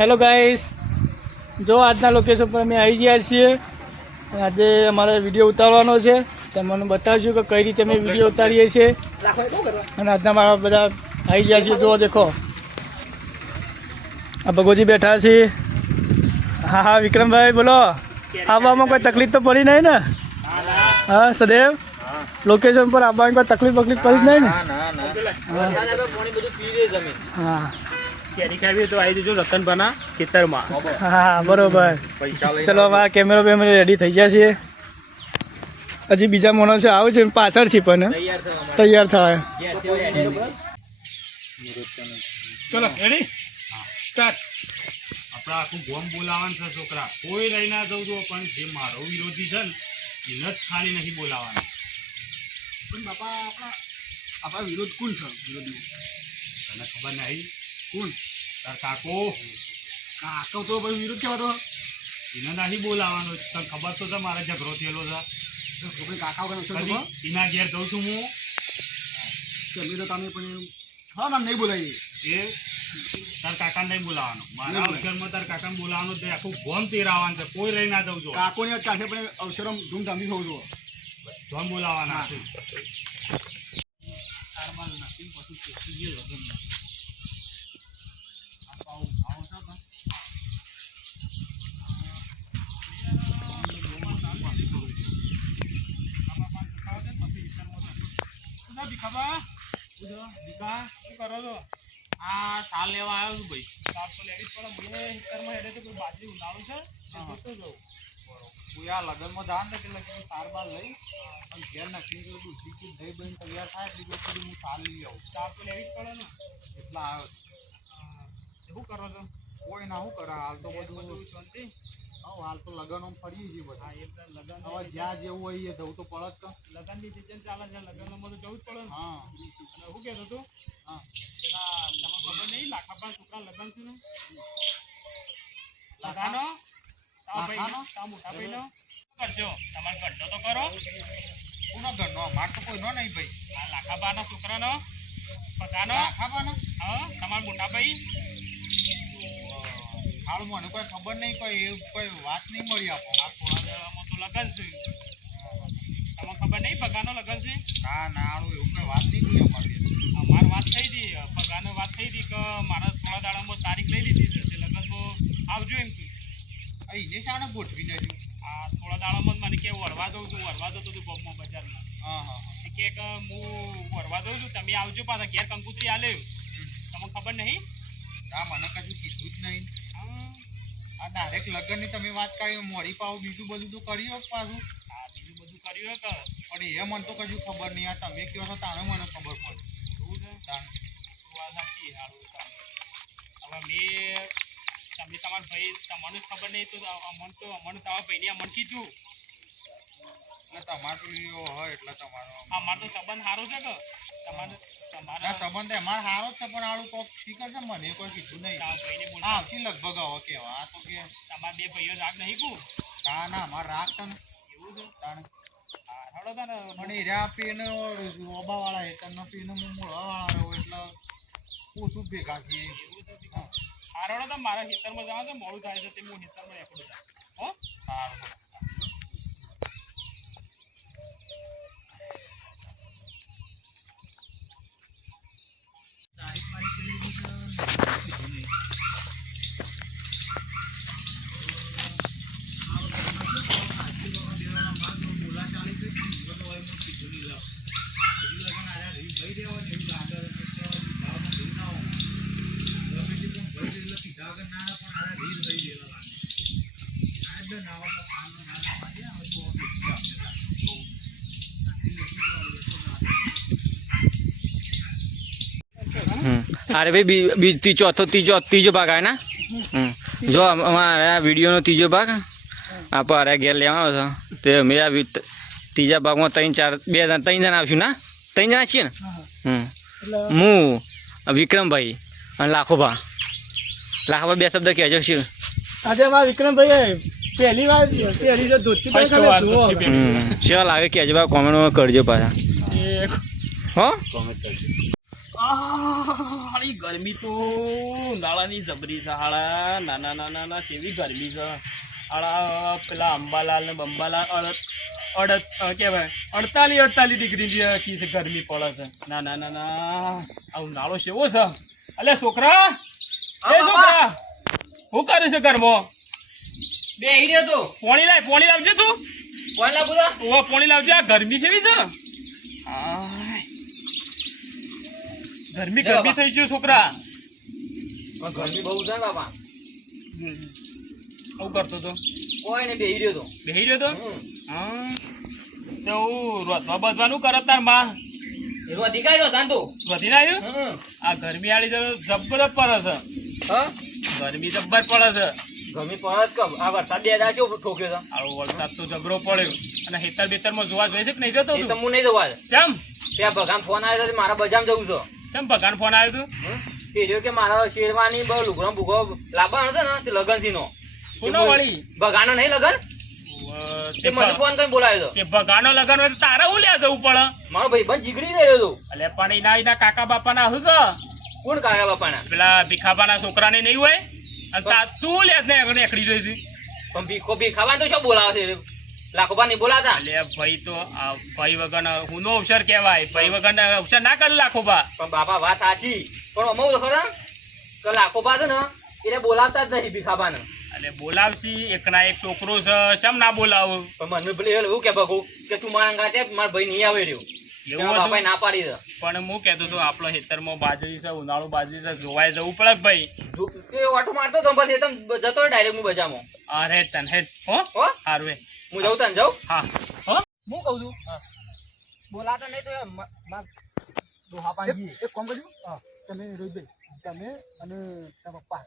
Hello guys, જો આજના location પર અમે આવી ગયા છીએ અને આજે અમારે વિડીયો ઉતારવાનો છે. તમને બતાવીશું કે કઈ રીતે અમે વિડીયો ઉતારીએ છીએ. અને આજના મારા બધા આવી ગયા છીએ. જો દેખો, આ ભગોજી બેઠા છે. હા હા વિક્રમભાઈ બોલો, આવવામાં કોઈ તકલીફ તો પડી નહીં ને? હા સદેવ, લોકેશન પર આવવાની કોઈ તકલીફ પડી જ નહીં ને? હા કેરી ખાવી તો આવી જજો રતનભાના ખેતરમાં. હા બરોબર. ચલો અમારા કેમેરો બેમેરો રેડી થઈ ગયા છીએ. હજી બીજા માણસો આવે છે પાછળ છે પણ તૈયાર થાય. ચલો રેડી સ્ટાર્ટ. આપણે આખું ગોમ બોલાવવાનું છે છોકરા, કોઈ રહી ના જવું જો, પણ જે મારો વિરોધી છે ને એને જ ખાલી નહીં બોલાવવાનું. પણ બાપા આપણા વિરોધ કોણ છે? વિરોધી તને ખબર નહીં કોણ? તાર કાકો. કાકો તો ભાઈ વિરોધ કેવા તો એને નહીં બોલાવવાનો. તને ખબર તો છે મારે ઝઘડો થયેલો છે. કાકા એના ઘેર જઉં છું હું. તમે તો તમે પણ હા ના નહીં બોલાવીએ. એ તાર કાકાને નહીં બોલાવવાનો. મારા અવસરમાં તાર કાકાને બોલાવવાનો છે. આખું ગોમ તેરાવાનું છે. કોઈ રહી ના જવું જો. કાકોની ચાલે પણ અવસરમ ધૂમધામથી થવું જો. ગોમ બોલાવવાના. આ સાલ લેવા આવ્યો છું ભાઈ. સાલ તો લેવી જ પડે. મને હિતરમાં હેડે તો બાજરી ઉલાવું છે. જોતો જવું. હું આ લગ્નમાં જાણ ને એટલે કે સાર બાર લઈ પણ ઘેર નાખી દઉં. દૂધી દહીં બહીને તૈયાર થાય બીજો સુધી હું સાલ લઈ આવું. સાર તો લેવી જ પડે ને. એટલા આવ્યો શું કરો છો? કોઈ ના શું કરે હાલ તો બધું શાંતિ. હા હાલ તો લગ્ન ફરીએ છીએ બધા. લગ્ન હવે જ્યાં જેવું હોય એ જવું તો પડે જ. લગ્નની સિઝન ચાલે છે, લગ્નમાં તો જવું જ પડે ને. હા અને શું કહેતો તું? હા પેલા તમને ખબર નહીં લાખાપા છોકરા લગ્ન છે ને? લગાનો તા મોટા ભાઈ નો કરશો. તમારે ગઢનો તો કરો. કોનો ગઢનો? માર તો કોઈ નો નહીં ભાઈ. આ લાખાબાના છોકરાનો પગાનો. લાખાબાનો? હા તમારા મોટા ભાઈ. હાલ મને કોઈ ખબર નહીં, કોઈ વાત નહીં મળી. આપો આ થોડા દાડામાં તો લગન છે. તમને ખબર નહીં પગાનો લગન છે? ના ના આવું એવું કોઈ વાત નહીં થઈ અમારી. અમારે વાત થઈ હતી, પગાનો વાત થઈ હતી કે મારા થોડા દાડામાં તારીખ લઈ લીધી છે. લગનમાં આવજો એમ કે. એને શાને ગોઠવી લેજો. આ થોડા દાડામાં મને કે વરવા જઉં છું. વરવા જતો હતું ગમમાં બજારમાં. હા હા કે હું વરવા જઉં છું, તમે આવજો પાછા ઘેર કંકુત્રી આલે. તમને ખબર નહીં? ના મને કશું કીધું જ નહીં. આ ડાયરેક્ટ લગ્નની તમે વાત કરી, મોડી પાવ બીજું બધું તો કર્યું પાછું. હા બીજું બધું કર્યું કે પણ એ મને તો કશું ખબર નહીં. આ તમે કહો છો તારે મને ખબર પડે. એવું છે વાત સાચી. સારું હવે તમે તમારા ભાઈ તમને જ ખબર નહીં તો અમને તમારા ભાઈને અમને કીધું. એટલે તમારે પેલું હોય એટલે તમારો અમારો તો સંબંધ સારો છે કે તમારા સંબંધ અમારે સારો જ છે, પણ આવું કોક શીખર છે મને કોઈ કીધું નહીં. આવશી લગભગ હવે કેવા આ તો કે તમારા બે ભાઈઓ રાગ નહીં કું? ના ના અમારે રાગ તો એવું છે તાણે. હા હેડો તાને મને હીરા પેન ઓબાવાળા હેતરનો પેન મોળાવાળા રહો એટલે ઓછું ભેગા છીએ. એવું છે હારોડો તો મારા ખેતરમાં જવા તો મોડું થાય છે તે હું ખેતરમાં એકલું જાય. હો સારું. अरे भाई तीजो भाग आए ना जो हमारा वीडियो नो तीजो भाग आप अरे घेर ले तो मेरा तीजा भाग में 3 जना आवशु ना 3 जना छे ने मु विक्रम भाई लाखोबा બે શબ્દ કહેજો. શું આજે અમારા વિક્રમભાઈ પહેલી વાર પહેરી જો ધોતી કેવા લાગે કહેજો ભાઈ, કોમેન્ટમાં કરજો પાછા. હો હાળી ગરમી તો ઉનાળાની જબરી છે હાળા નાના નાના ના કેવી ગરમી છે હાળા પેલા અંબાલાલ ને બંબાલાલ કહેવાય 48 ડિગ્રી કી છે ગરમી પડે છે ના ના ના ના આ ઉનાળો કેવો છે અલે છોકરા છોકરા શું કરે છે ઘરમાં બે હીરે તો પોણી લાવજે તું કોણ લા બોલા ઓ પોણી લાવજે આ ગરમી કેવી છે આય. ગરમી થઈ ગયું છોકરા ગરમી બહુ છે ને બાપા આવું કરતો તો કોઈ ને બે હીરે તો બેહી રહ્યો તો હા તો રોધવા બધવાનું કરત તાર માં એનો અધિકાર હતો તો વધી ના આવ્યું આ ગરમી આડી જબ્બર પડે છે હા ગરમી જબ્બર પડે છે ગરમી પડત કબ આ વરસાદ બે દાડા કેવો ઠોક્યો છે આવો વરસાદ તો જબરો પડ્યો અને હેતર બેતરમાં જોવા જોઈએ છે કે નહીં જતો એ તો તું હું નહીં જવા કેમ ત્યાં ભગાન ફોન આવ્યો તો મારા બજારમાં જવું છે કેમ ભગવાન ફોન આવ્યો તું એ રહ્યો કે મારા શેરવાની બહુ લુગડો ભૂગો લાવવાનો છે ને તે લગનથી નો કોનો વળી ભગાનો નહીં લગન તે મને ફોન કરીને બોલાવ્યો હતો કે ભગાનો લગન હોય તો તારે હું લ્યા જવું પડે મારો ભાઈ બંધ જીગડી ગયો હતો એટલે પણ એના કાકા બાપાના હું કે કોણ કાકા બાપાના પેલા ભીખાબાના છોકરાને નહીં હોય અને તું લે ને એકડી જોઈ છે પણ ભીખો ભીખાવાને તો શું બોલાવે છે લાખોબા નહીં બોલાતા એટલે ભાઈ તો આ ભાઈ વગર હું નો અવસર કહેવાય ભાઈ વગર અવસર ના કરે લાખોબા પણ બાપા વાત સાચી પણ અમુક ખરા કે લાખોબા છે ને એને બોલાવતા જ નહીં ભીખાબાને એટલે બોલાવશી એકના એક છોકરો છે શેમ ના બોલાવું પણ મને પેલી એવું કે ભગું કે તું મારા ગાતે મારા ભાઈ નહીં આવે રહ્યો એવું બાપાએ હતું ના પાડી દે પણ હું કહેતો હતો આપણો ખેતરમાં બાજરી છે ઉનાળુ બાજરી છે જોવાય જવું પડે કે ભાઈ એ ઓટો મારતો તો પછી એકદમ જતો ડાયરેક્ટ હું બજામાં અરે તન હે હો હો હારવે હું જાઉં તને જાઉં હા હો હું કહું છું બોલાતા નહીં તો દોહા પાણી એક કામ કરજો તમે રોહિતભાઈ તમે અને તારા પપ્પા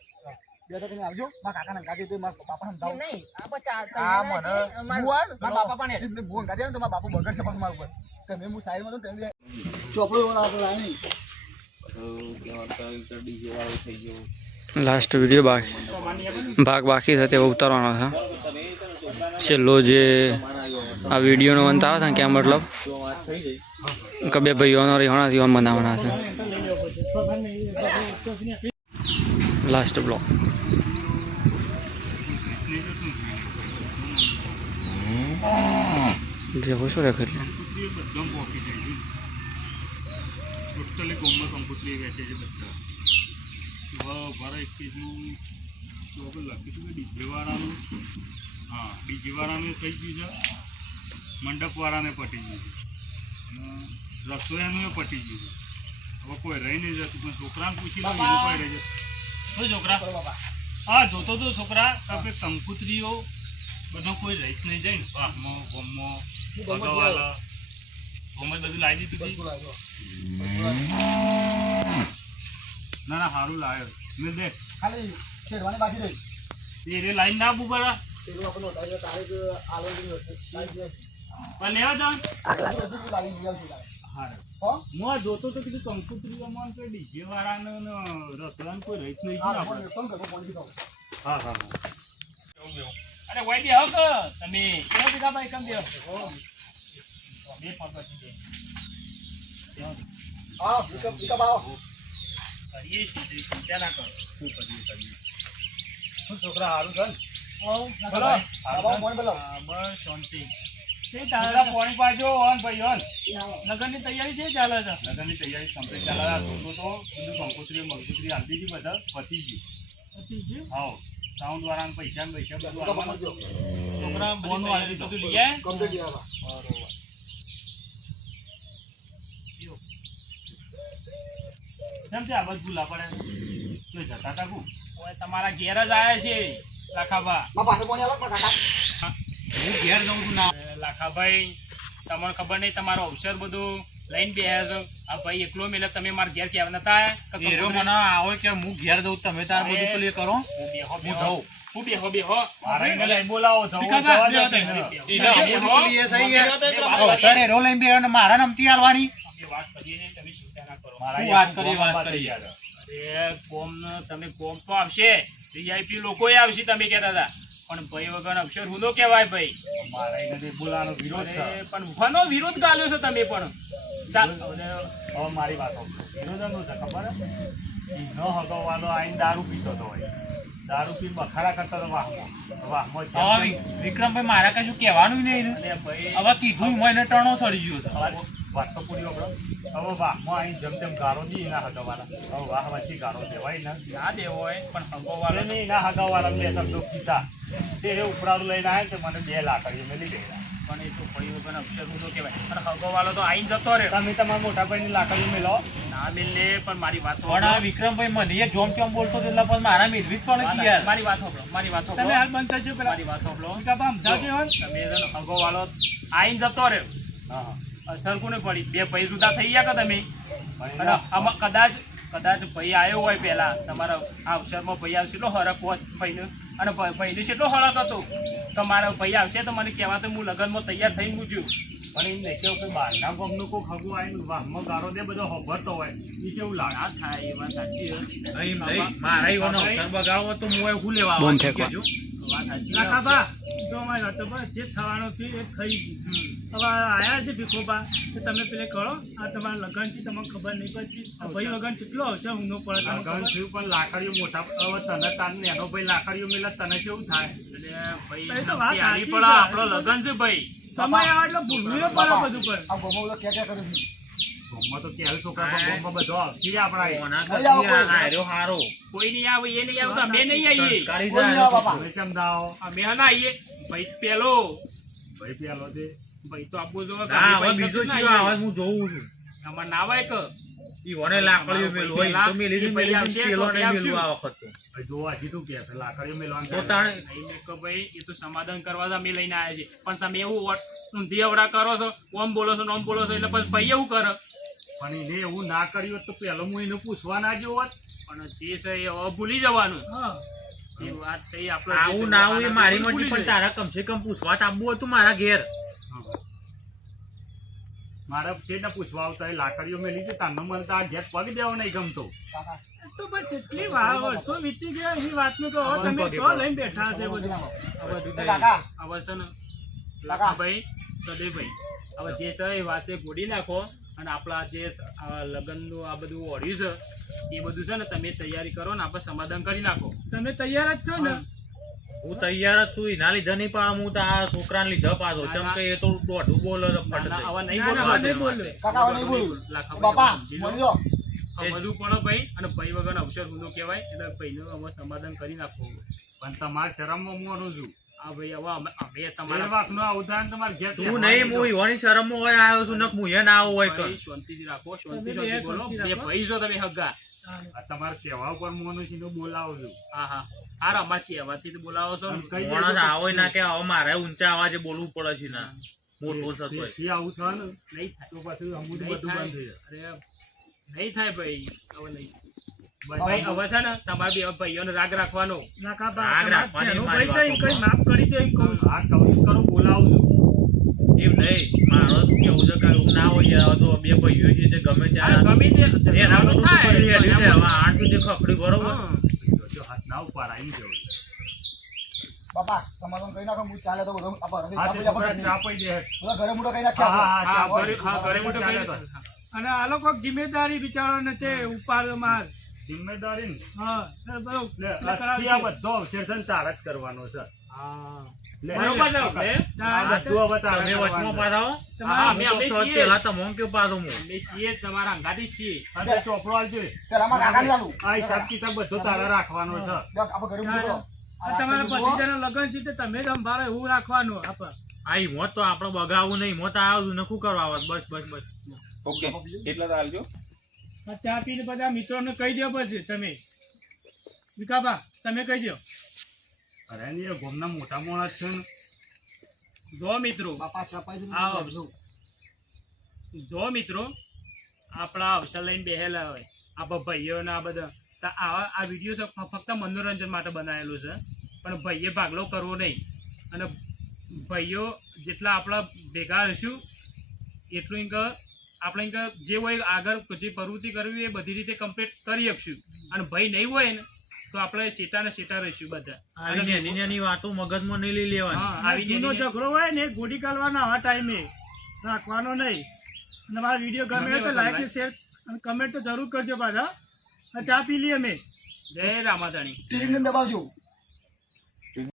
બે તો તમે આવજો મારા કાકાના ગાડી તો મારા બાપા સમજાવો નહીં આ મારા બાપા પણ એટલે હું ગાડી આવે તો મારા બાપુ બગડ છે પાછું મારા ઉપર તમે હું સાઈડમાં તો તમે ચોપડો આપણે લાવી લાસ્ટ વિડીયો ભાગ બાકી છે તે ઉતારવાનો છે છેલ્લો જે આ વિડીયોનો અંત આવે છે ને ક્યાં મતલબ કે બે ભાઈઓનો રહેવાના જીવન બનાવવાના છે લાસ્ટ બ્લોક ભેગો શું રાખે ટોટલી ગોમમાં કંકોત્રી વેચે છે બધા ભરા 21નું લખીશું કે ડીજેવાળાનું હા ડીજેવાળાનું થઈ ગયું છે મંડપવાળાને પટી ગયું છે રસોઈયાનું પટી ગયું છે હવે કોઈ રહી નહીં જતું પણ છોકરાને પૂછી લો બીજું કોઈ રહી જતું શું છોકરા હા જોતો તો છોકરા કે કંકોત્રીઓ બધો કોઈ રહી જ નહીં જાય ને વાહમાં ગોમમાં ભગવાલા ગોમમાં બધું લાવી દીધું ના ના સારું લાવ્યો મેં દેખ ખાલી શેરવાની બાકી રહી એ લાઈન ના આપવું પડે પેલું આપણને તારીખ આલવાની પણ લેવા જાવ લાવી લઈ આવશું હા હો હું આ જોતો તો કીધું કંકુત્રીઓમાં તો ડીજે વાળાને રસોડાને કોઈ રહી જ નહીં ગયું આપણે કોણ કરતો કોણ કીધો હા હા અરે વાઈ બી આવો કે તમે કેવો દીધા ભાઈ કમ દેવો બે પગથી દે હા વિકપ આવો કરીએ છીએ ચિંતા ના કરો શું કરીએ શું છોકરા સારું છે બોલો આવો મોણ બોલો બસ શાંતિ છે તારા પાણી પાજો ઓન ભાઈ ઓન લગનની તૈયારી છે ચાલે છે લગનની તૈયારી કમ્પ્લીટ ચાલે આ છોકરો તો બધું કંકોત્રી મગજોત્રી આપી ગઈ બધા પતી ગયું હા સાઉન્ડ વાળાને પૈસા બધું છોકરા બોનું આવી બધું લઈ જાય કમ્પ્લીટ આવો બરોબર કેમ છે આ બધું ભૂલા પડે તો જતા કાકુ ઓય તમારા ઘેર જ આવ્યા છે લાખાબા માં પાસે કોણ આવો કાકા હું ઘેર જઉં છું ના લાખાભાઈ તમને ખબર નહીં તમારો અવસર બધું લઈને બેહ્યા છો આ ભાઈ એકલો મેલે તમે મારા ઘેર કેવા નતા એરો મને આવો કે હું ઘેર દઉં તમે તાર બધું પ્લે કરો હું બેહો મારા એને લઈ બોલાવો મારા નમતી આલવાની વાત કરીએ નહીં તમે ચિંતા ના કરો વાત કરી અરે કોમ તમે કોમ તો આવશે વીઆઈપી લોકો આવશે તમે કહેતા હતા પણ ભાઈ વગર અક્ષર હું નો કહેવાય ભાઈ મારા એને બોલાવાનો વિરોધ છે પણ ઉભાનો વિરોધ ગાલ્યો છે તમે પણ ચાલ હવે મારી વાતો વિનોદનું છે ખબર હે? ઈનો હગવાલો આઈને દારૂ પીતો હતો હોય દારૂ પીને બખાડા કરતો હતો વાહમાં હવે વિક્રમભાઈ મારા કશું કહેવાનું નહીં ને. અને ભાઈ હવે કીધું હું એને ટણો સડી ગયો છે. વાત તો પૂરી વગર હવે વાહમાં આઈને જેમ તેમ ગારો દી એના હગવાલા હવે વાહ વચ્ચે ગારો દેવાય ને ના દેવો હોય પણ હગોવાળો મેં એના હગાવાલા બે શબ્દો કીધા તે ઉપરાળું લઈને આવ્યા તે મને 2 લાકડીઓ મેલી ગયેલા પણ એ તો ભાઈ વગર અક્ષર ઊંધો કહેવાય. અને હગોવાળો તો આઈને જતો રહ્યો. તમે તમારા મોટા ભાઈની લાકડીઓ મેલો ના મિલે પણ મારી વાત પણ આ વિક્રમભાઈ મને એ જોમ ચોમ બોલતો હતો એટલે પણ મારા મેળવી જ પડે કે યાર. મારી વાત સાંભળો, મારી વાત તમે સાંભળો, હાલ બંધ થજો પેલા મારી વાત સાંભળો. વિકાબા સમજાવજો હો. તમે છે ને હગોવાળો આઈને જતો રહ્યો. હા હા અસર કોને પડી? બે ભાઈ જુદા થઈ ગયા કે તમે? પણ અને આમાં કદાચ ભાઈ આવ્યો હોય પહેલા તમારા આ અવસરમાં ભાઈ આવશે એટલો હરક હોત ભાઈનો, અને ભાઈનો કેટલો હરક હતો તો મારા ભાઈ આવશે તો મને કહેવા તો હું લગ્નમાં તૈયાર થઈને મૂક્યું. પણ એમ નહીં કેવું કે બહારના ગામનું કોઈ ખગું આવીને વાહમાં ગારો દે બધો હોભરતો હોય એ કેવું લાગે ના થાય એ વાત સાચી છે. અહીં નહીં, મારા ઈવાનો અવસર બગાડવો તો હું એ શું લેવા બોમ્બ આવવાનું ફેંકવા. કહેજો. વાત સાચી લાખાબા જો અમારી વાત તો બસ જે થવાનું છે એ થઈ ગયું. હવે આયા છે ભીખોબા કે તમે પેલે કરો આ તમારા લગ્ન છે તમને ખબર નહીં પડતી. આ ભાઈ લગ્ન કેટલો હશે ઊંધો પડે તમને લગન ખબર? થયું પણ લાકડીઓ મોટા હવે તને તાર નેનો ભાઈ લાકડીઓ મેલે તને કેવું થાય એટલે ભાઈ એ તો વાત ત્યાંની સાચી પણ છે. આપણો લગ્ન છે ભાઈ. સમય આવે એટલે ભૂલવું પડે બધું પર. ગામમાં તો કેલ છોકરા પણ ગામમાં બધો આવતી આપણા કોના કરતી આ હાર્યો હારો. કોઈ નહીં આવે એ નહીં આવે તો અમે નહીં આવીએ. સંસ્કારી જાય. તમે કેમ દાવો અમે ના આવીએ. ભાઈ પેલો ભાઈ પેલો દે ભાઈ તો આપવો જોવે કે ના, અમે હવે ભાઈ બીજો નથી શિયો ના આવાજ આવીએ. હું જોઉં છું. આમાં ના આવે કે ઈવોને લાકડીઓ મેલું હોય, તો મેલી તો મેલી આવશે તો પેલો તો નહીં આવશે. મેલું આ વખત તો. ભાઈ જો હજી તું કે છે લાકડીઓ મેલવાનું તો ચાલે. તાણે નહીં કે ભાઈ એ તો સમાધાન કરવા જ અમે લઈને આવ્યા છીએ. પણ તમે એવું ઊંધી અવડા કરો છો, ઓમ બોલો છો ને ઓમ બોલો છો એટલે પછી ભાઈ એવું કરે. પણ એને એવું ના કર્યું હોત તો પેલો હું એને પૂછવા ના જેવો હોત પણ જે છે એ હવે ભૂલી જવાનું. હા એ વાત થઈ આપણે આવું ના આવું એ મારી મરજી, પણ તારા કમસે કમ પૂછવા તો આવવું હતું મારા ઘેર. મારે છે ને પૂછવા આવતા એ લાકડીઓ મેલી છે તારનો મને તો આ ઘેર પગ દેવો નહીં ગમતો તો બસ એટલી વર્ષો વીતી ગયા એની વાતનું તો હવે તમે શો લઈને બેઠા છે બધું. હવે છે ને ભાઈ સદયભાઈ હવે જે છે એ વાત છે ગોડી નાખો અને આપણા જે લગ્નનું આ બધું ઓળ્યું છે એ બધું છે ને તમે તૈયારી કરો ને આપણે સમાધાન કરી નાખો. તમે તૈયાર જ છો ને? હું તૈયાર જ છું, એના લીધે નહીં પણ હું તો આ છોકરાને લીધે પાછો. ચમ કે એ તો દોઢું બોલે છે ફટ ના, દઈ. આવા નહીં ના, ના, બોલવા નહીં દે. બોલે. લાખાભાઈ સમજી લો. આ બધું પડો ભાઈ અને ભાઈ વગર અવસર ઊંધો કહેવાય એટલે ભાઈનું અમે સમાધાન કરી નાખો. પણ તમારા શરમમાં હું અડું છું હા ભાઈ હવે અમે તમારા તમારા વાકનું આ ઉદાહરણ તમારે ઘેર તું નહીં, હું ઈવાની શરમમાં હોય આવ્યો છું ને હું એ ના આવું હોય કર. ભાઈ શાંતિથી રાખો, તમે શાંતિથી બે બોલો. શાંતિ બે રાખો. ભાઈ છો તમે હગા. આ તમારા કહેવા ઉપર મોનું છે બોલાવું છું હા હા હાર અમારે કહેવાથી તો બોલાવો છો ને. કઈ દેજો માણસ તો આવો ના કે હવે મારે ઊંચા અવાજે બોલવું પડે છે ના મોટો થતો હોય. તેથી આવું થાય ને નહીં થાય. તો પછી અમુક નહીં બધું થાય. બંધ થઈ જાય અરે નહીં થાય ભાઈ હવે નહીં. બંધ ભાઈ હવે છે ને તમારે બે ભાઈઓને રાગ રાખવાનો. ના કાબા, રાગ તમારા રાખવાની જેનો મારી ભાઈ છે એ કઈ વાતોમાં. માફ કરી દે એમ કહું છું. આ કહું કરું બોલાવું છું એમ નહીં, મારો શું કેવું છે કે એવું ના હોય યાર, તો બે ભાઈઓ છે જે ગમે અરે ત્યારે ગમે તે એના જવાનું બધું થાય. કરી રેડી છે. હવે આઠ સુધી ખખડી બરોબર. હા. જો હાથ ના ઉપર આવી જવું બાપા સમાધાન કરી નાખો હું ચાલે તો બધું હા તે છોકરા ચા પી દે ઘરે મોટો કરી હા નાખ્યા હા હા, ચા ઘરે- હા, ઘરે મોટો ચાલે કરી તો. દે. અને આ લોકો જિમ્મેદારી બિચારાને તે ઉપાડો માર. જિમ્મેદારી ને હા એટલે બરોબર. લે, એટલે આજથી આ કરાવશે. બધો અવસર છે ને તારે જ કરવાનો છે હા. લે, બરોબર છે, લે. લે. આ બધું હવે તારે તમે વચમાં કરવાનું છે. પાછા આવો. હા, અમે હું તો છીએ. પેલા તમોન કે પાછો હું અમે છીએ જ તમારા અંગાથી જ છીએ. આ તે ચોપડો આલજો. પેલા અમારા કાકાને ચાલુ આ હિસાબ કિતાબ બધો તારે રાખવાનો છે આપણે ઘરે મોટો આ તમારા ભત્રીજાના લગ્ન છે તે તમે જ સંભાળો એવું રાખવાનું આપણે. આ મોત તો આપણે બગાવવું નહીં, મોત આવ્યું ને શું કરવા આવત? બસ બસ બસ. આ ચા પીને બધા મિત્રોને કહી દો પછી તમે. વિકાબા તમે કહી દો. અરે ને એ ગામના મોટા માણસ છે ને જો મિત્રો બાપા છપાઈ આ અવસર જો મિત્રો આપણા અવસર લઈને બેહેલા હોય આપણા ભાઈઓને આ બધા તો આ વિડીયો છે ફક્ત મનોરંજન માટે બનાવેલું છે પણ ભાઈએ ભાગલો કરવો નહીં અને ભાઈઓ જેટલા આપણા ભેગા હશું એટલું ઇંક આપણે ઇંક જે હોય આગળ જે પ્રવૃત્તિ કરવી એ બધી રીતે કમ્પ્લીટ કરી શકશું અને ભાઈ નહીં હોય ને તો આપણે સેટા ને સેટા રહીશું બધા. આવી નાની નાની વાતો મગજમાં નહીં લઈ લેવાની. હા, આ આવી જૂનો જેની- ઝઘડો હોય ને ગોડી કાઢવાનો આવા ટાઈમે રાખવાનો નહીં. અને મારા વિડીયો ગમે હોય તો લાઈક ને શેર અને કમેન્ટ તો જરૂર કરજો પાછા. ચા પી લઈએ અમે. જય રામાધણી. તીરીને દબાવજો.